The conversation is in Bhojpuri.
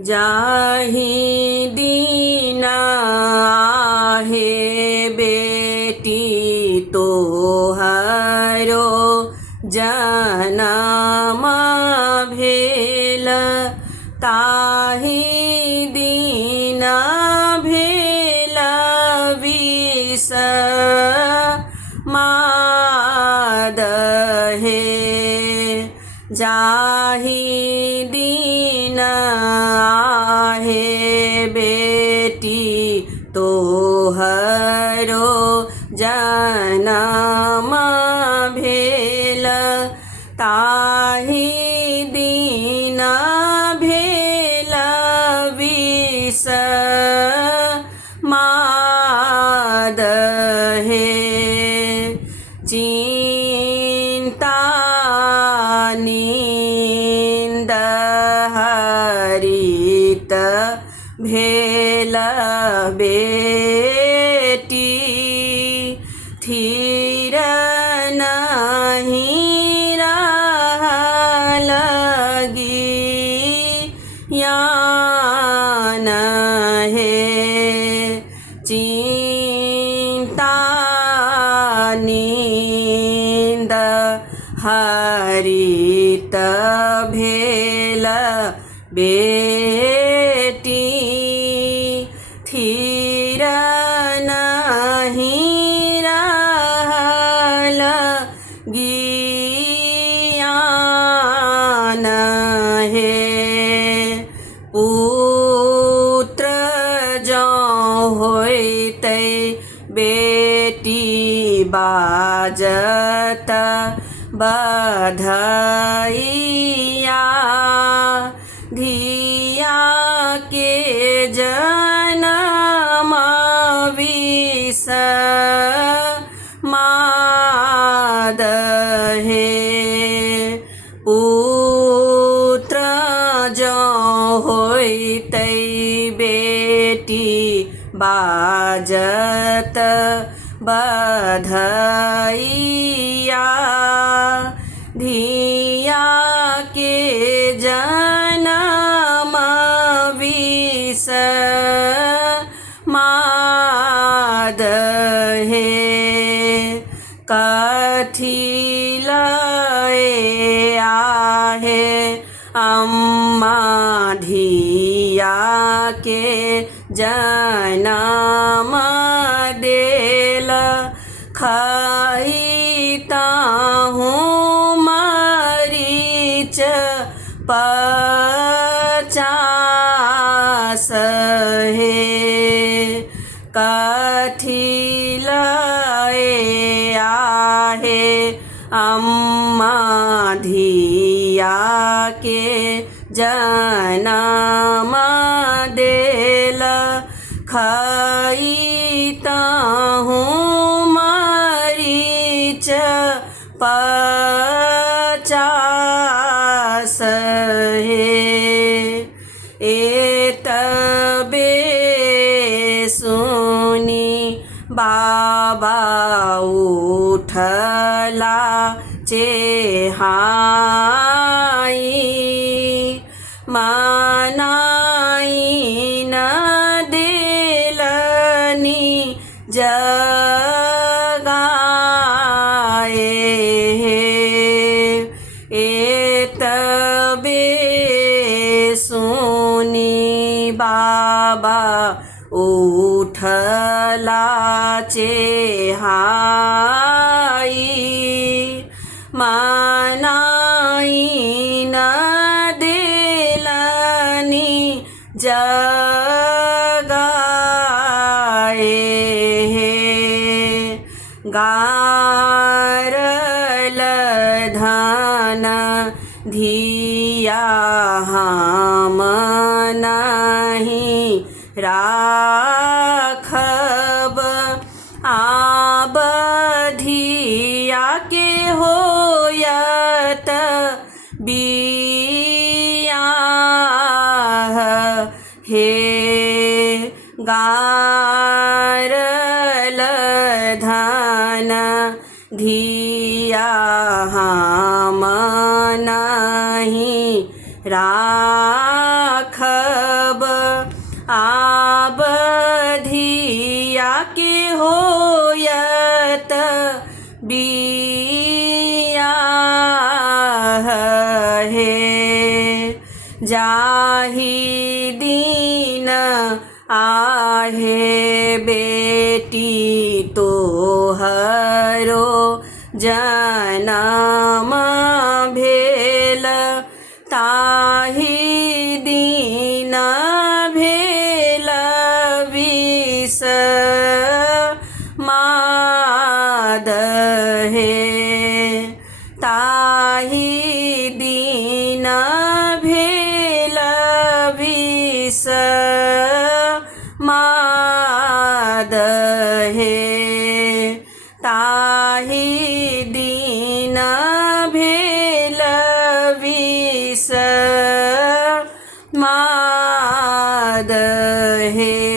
जाहि दीना आहे बेटी तोहरो जनम भेल, ताहि दीना भेल विष मादहे। जाहि दीन आहे बेटी तोहरो जनम भेल, ताहि दीन भेल विष मादहे। चिंता नींद हरित भेल बेटी, थीर नहीं रहल गियान हे। चिंता नींद हरित भेल बेटी, थीर नहीं रहल गियान हे। पुत्र जँ होइतै बेटी बाजत बधइया, धिया के जनम विष मादहे। पुत्र जँ होइतै बेटी बाजत बधइया, धिया के जनम विष मादहे। कथी लए आहे अम्मा धिया के जनम देल, खइताहूँ मरीच 50 हे। कथी लए आहे अम्मा धिया के जनम देल, खइताहूँ मरीच 50 हे। एतबे सुनी बाबा उठला चेहाई, मनाई न देलनी जगाए हे। एतबे सुनी बाबा उठला चेहाई, मनाई न देलनी जगाए हे। गारल धन धिया हम नहीं राखब, आब धिया के होयत बियाह हे। गारल धन धिया हम नहीं राखब आबधिया के होयत बियाह हे। जाहि दिन आहे बेटी तोहरो जनम भेल, ताहि दिन भेल विषमाद हे। ताहि दिन भेल विषमाद हे। ताहि दिन भेल विषमाद हे।